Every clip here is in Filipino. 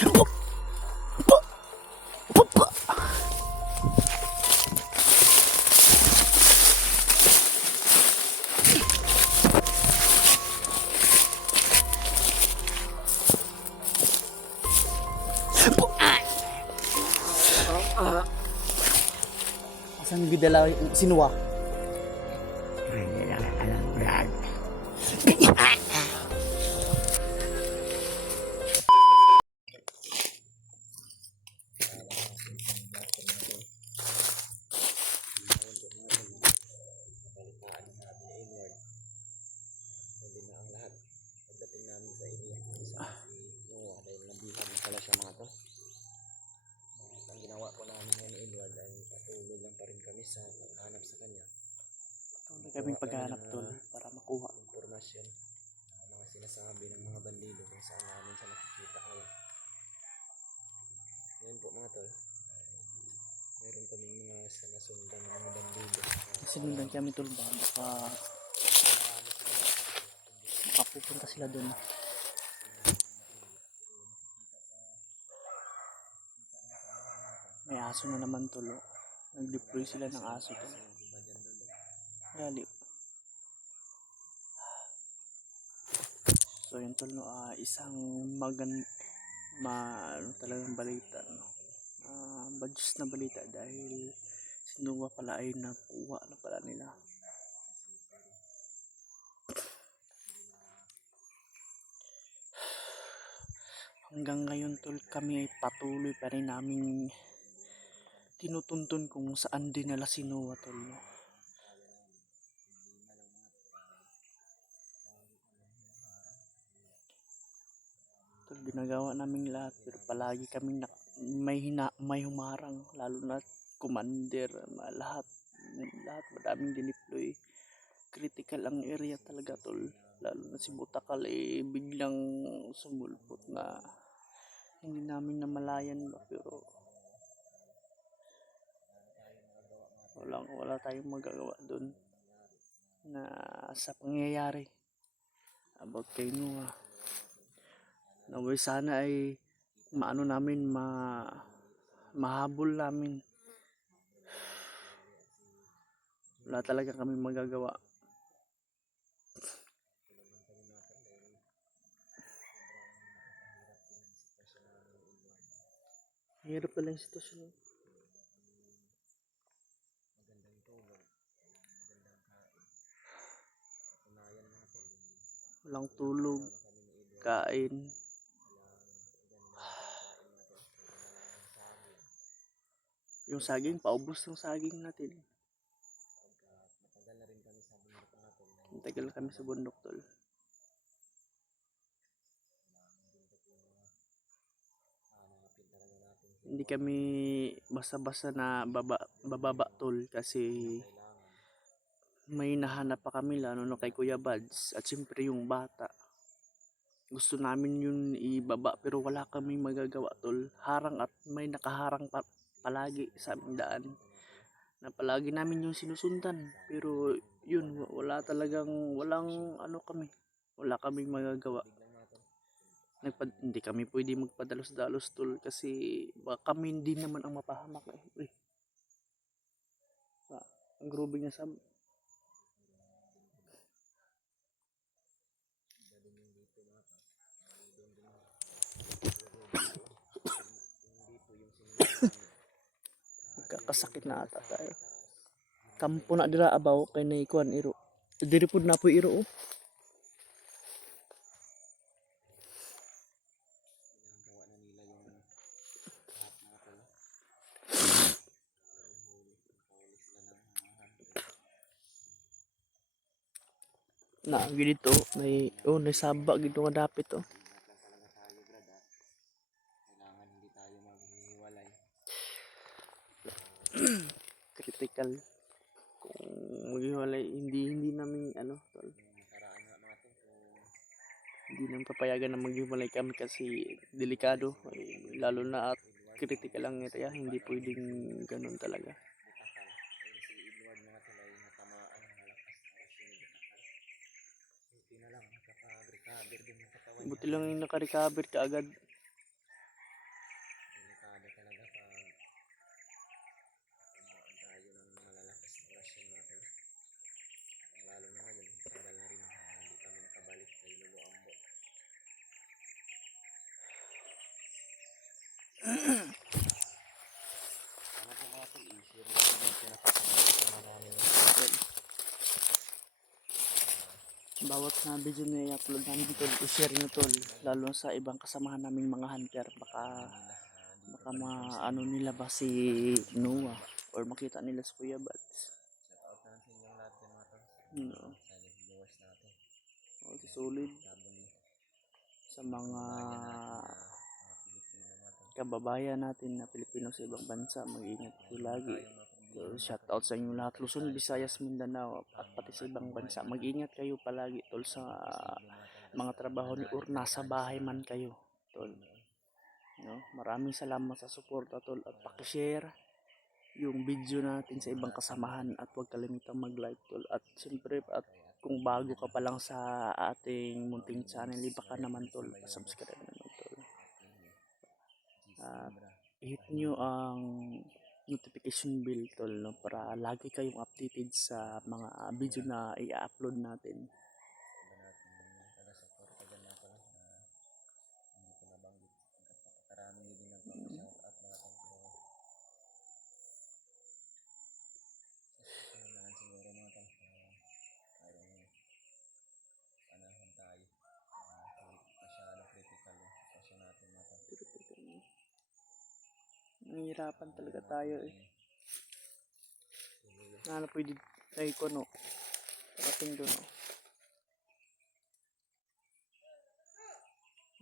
Asan gidala sinuwa? Sa paghanap sa kanya, Patuloy kaming paghanap tol para makuha impormasyon, mga sinasabi ng mga bandido kung saan namin siya nakikita ngayon. Ngayon po mga tol, mayroon kaming mga sinasundan ng mga bandido. sinundan kami tol ba makapupunta sila doon. May aso na naman tol, oh. Nag-deploy sila ng aso tol. Gali. So yun tol, no, isang ano talagang balita, no. Badyos na balita dahil sinuwa pala ay nakuha na pala nila. Hanggang ngayon tol, kami ay patuloy pa rin naming tinutuntun kung saan din nila sinuwa tol, no. Tol, ginagawa namin lahat pero palagi kaming may humarang, lalo na commander, lahat madaming dineploy. Critical ang area talaga tol, lalo na si Butakal biglang sumulpot na hindi namin namalayan ba, pero wala tayong magagawa doon na sa pangyayari about kay Noah. Naway sana ay maano namin, mahabol namin. Wala talaga kami magagawa. Hirap pala yung sitwasyon. Walang tulog, kain. Yung saging, paubos ng saging natin. Tagal kami sa bundok tol. Hindi kami basta-basta na bababa tol, kasi may nahanap pa kami, lalo na kay Kuya Bads at siyempre yung bata. Gusto namin yun ibaba pero wala kami magagawa tol. Harang at may nakaharang palagi sa aming daan na palagi namin yung sinusundan, pero yun, walang ano kami, wala kaming magagawa. Hindi kami pwede magpadalos-dalos tol, kasi baka kami hindi naman ang mapahamak ang grobe niya sa kakasakit na ata tayo. Kampo na dira abaw kay na ikuan iro. Diri pud na po iro, oh. Na dito may sabak gito nga dapit, oh. Critical kung maghiwalay, hindi namin tol. Hindi namin papayagan na maghiwalay kami kasi delikado, lalo na at critical ang area, hindi pwedeng ganun talaga. Buti lang yung naka-recover ka agad. Sana po mga tol, i-share nyo po yung pinapasama namin. Tol. Bawat na video na i-upload namin tol, i-share nyo tol. Lalo sa ibang kasamahan naming mga hunter. Baka maano nila ba si Noah or makita nila si Kuya Bads. Shout out na lang sa inyong lahat yan mga tol. No. Silent viewers natin. O, sulit Double sa mga mga Pilipino mga tol. kababayan natin na Pilipino sa ibang bansa. Mag-ingat po lagi. So, shout out sa inyo lahat, Luzon, Visayas, Mindanao at pati sa ibang bansa. Mag-ingat kayo palagi tol sa mga trabaho ni or nasa bahay man kayo tol. No, maraming salamat sa suporta tol at paki-share yung video natin sa ibang kasamahan at huwag kalimutang mag-like tol at siyempre at kung bago ka pa lang sa ating munting channel, baka naman tol, subscribe naman tol. At hit nyo ang notification bell tol, no, para lagi kayong updated sa mga video na i-upload natin. Iba natin yung taga-suporta dyan mga tol. Hindi ko nabanggit. Karami din ang shout out mga tol. Susunod na lang siguro mga tol. Mayroong panahon tayo. Masyado critical yung sitwasyon natin mga tol. Nahihirapan talaga tayo eh. Ano pwede tayo ko no? Parating doon no?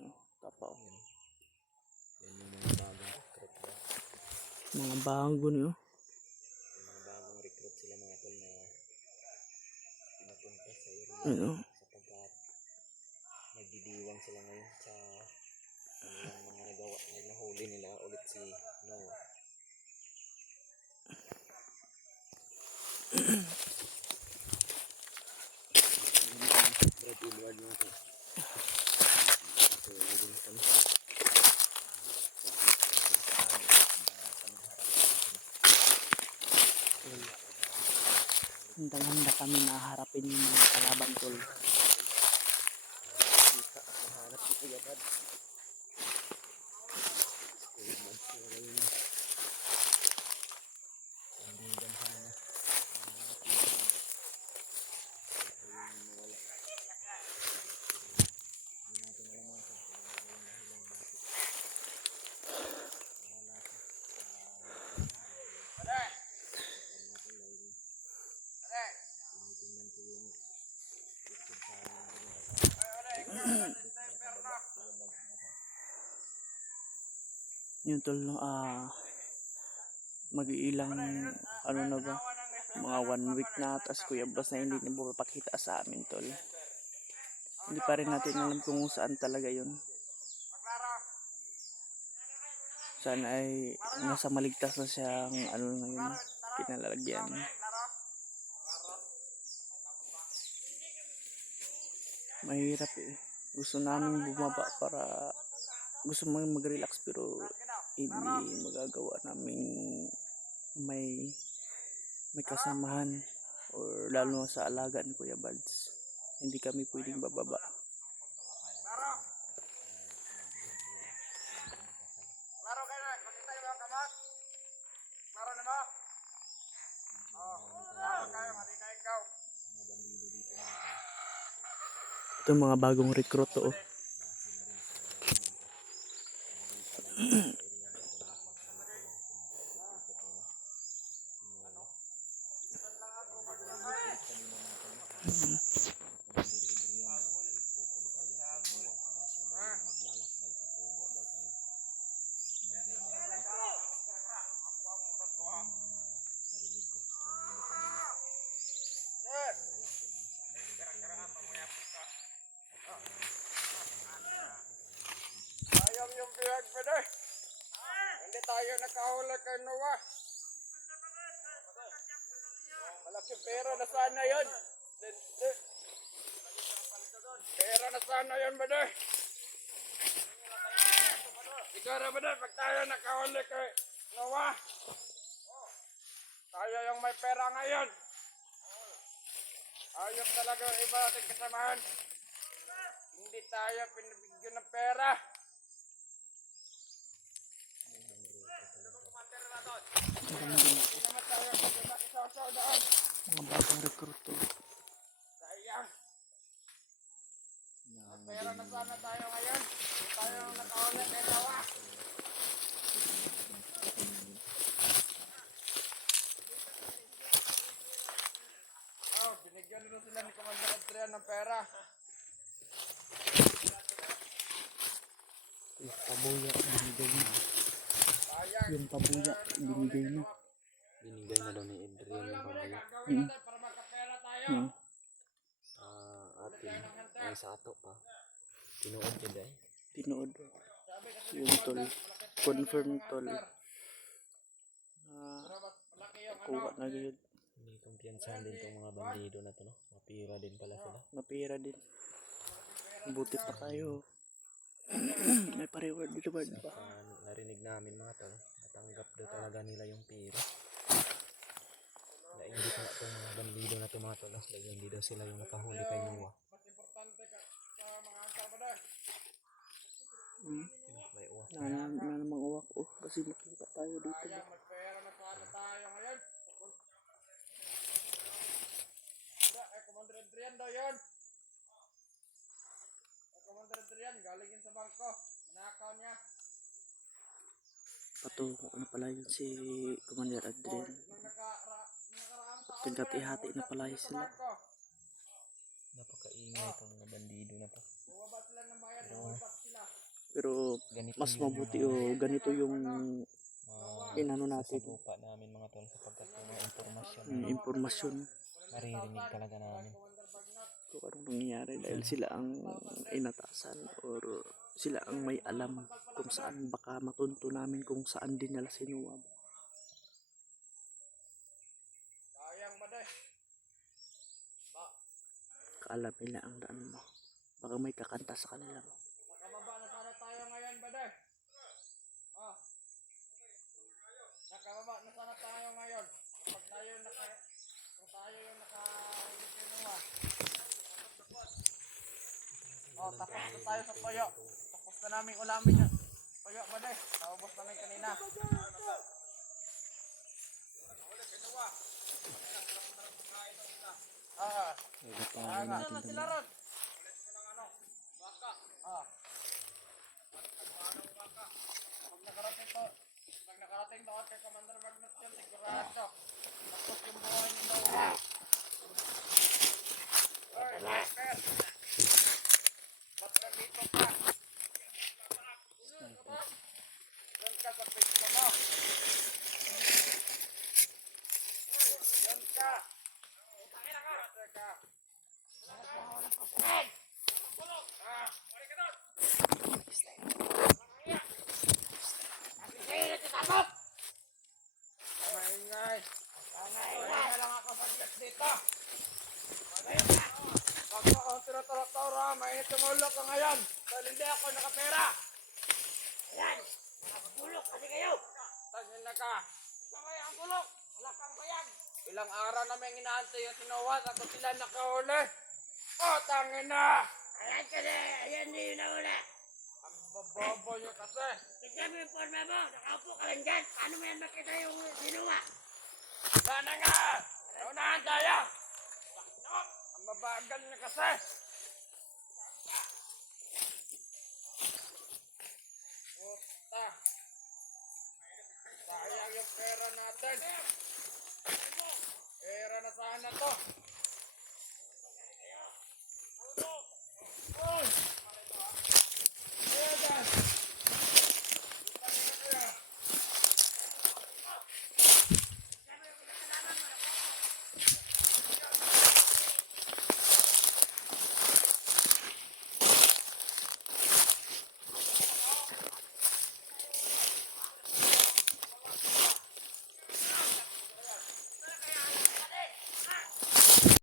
No, tapaw. Yan yung mga bagong recruit ba? Mga bago niyo. Yung mga bagong recruit sila mga tol na pinapunta sa area Ano? sapagkat nagdidiwang sila ngayon sa kanilang mga nagawa na nahuli nila ulit si Noah. Brad Edward mga tol. So, naging kami. Handang-handa kami na harapin yung mga kalaban tol. Kita at mahanap si Kuya Brad. Kuya Brad, wala yun. Hindi dyan sana. Yun tol no, mag-iilang ano na ba, mga 1 week na tas Kuya Bas na hindi na bumapakita sa amin tol. Hindi pa rin natin alam kung saan talaga yun. Sana ay nasa maligtas na siyang ano ngayon, kinalalagyan. Mahirap eh. Gusto namin bumaba para gusto mo mag-relax pero hindi magagawa namin may kasamahan or lalo sa alaga ni Kuya Bads. Hindi kami pwedeng bababa. Klaro kayo na, makita yung mga kamat. Klaro na ba? Klaro kayo, mali na ikaw. Ito mga bagong recruit to. Oh. Sayang yung bihag pa na. Hindi tayo nakahuli kay Noah. Malaki pera na sana yun. Pera na sana yun ba na? Sigara ba na pag tayo nakahuli kay Noah? Tayo yung may pera ngayon. Ayok talaga yung iba nating kasamahan. Hindi tayo pinabigyan ng pera. Ang ganda nito. Mga bagong rekruto. Sayang. Pera na sana tayo ngayon. Tayo nakaulit kay Tawa. Oh, binigyan nila sila ni Commander Adrian ng pera. Yung pabuya, binigay na. Sayang. Yung pabuya, binigay na. Binigay na daw ni Adrian yung pamilya Gawin natin para magkapera tayo. sa atin. Ay sa ato pa. Tinuod yun dahil. Tinood. Yung tol. Confirm tol. Kuha na yun. Hindi kumpiyansahan din itong mga bandido na to, no? Mapira din pala sila. Mapira din. Buti pa kayo. May pa-reward pa. Narinig namin mga tol, natanggap daw talaga nila yung pira. Nainggit na itong mga bandido na to mga tol, no? Dahil hindi daw sila yung nakahuli kay Noah. May uwak. Na namang uwak. Oh, kasi makita tayo dito. Sayang, magpera na sana tayo ngayon. Commander Adrian daw yun. Commander Adrian, galing yun sa bangko. Nanakaw niya. Patungo na pala yun si Commander Adrian. Nung nakaraang taon Tingkat ihati na pala yun sila. Napakaingay itong mga bandido na to. Bumaba sila ng bayan, bumaba sila. Pero Ganito mas yung mabuti ganito yung inano natin. sa lupa namin mga tol, sapagkat yung mga impormasyon Impormasyon maririnig talaga namin. kung anong nangyayari dahil sila ang inatasan or sila ang may alam kung saan baka matunto namin kung saan din nila sinuwab. Sayang ba day? Kaalam nila ang daan mo. Baka may kakanta sa kanila mo. Nakababa na sana tayo ngayon ba day? Ah. Nakababa na sana tayo ngayon. Kapag tayo kung tayo yung nakahuli kinuha. Oh, tapos na tayo sa toyo. Tapos na namin ulamin yun. Toyo ba day? Naubos namin kanina. Ah. Nagpapalo Nasaan natin na ito. sila ron? Ah. Pag nakarating doon kay Commander Magnus yun, sigurado. Tapos yung buhay ni Noah. Oy, Walker! Ba't nandito ka? Doon ka sa pinto mo. Doon ka. Teka. Maingay. Maingay lang ako saglit dito. Pag ako tira-tara-tara, mainit yung ulo ko ngayon. Dahil hindi ako nakapera. Ayan, nakabulok kasi kayo. Tangin na ka. Samay ang bulok. Wala kang bayan. Ilang araw namin inaantay yung sinuwa. Tapos sila nakahuli. Oh, tangin na. Ayan kasi. Ayan din yung nahuli. Ang babobo nyo kasi. Tignan mo yung forma mo. Nakaupo ka lang dyan. Paano mo yan makita yung sinuwa? Sana nga. Naunahan tayo. Ang mabagal nyo kasi.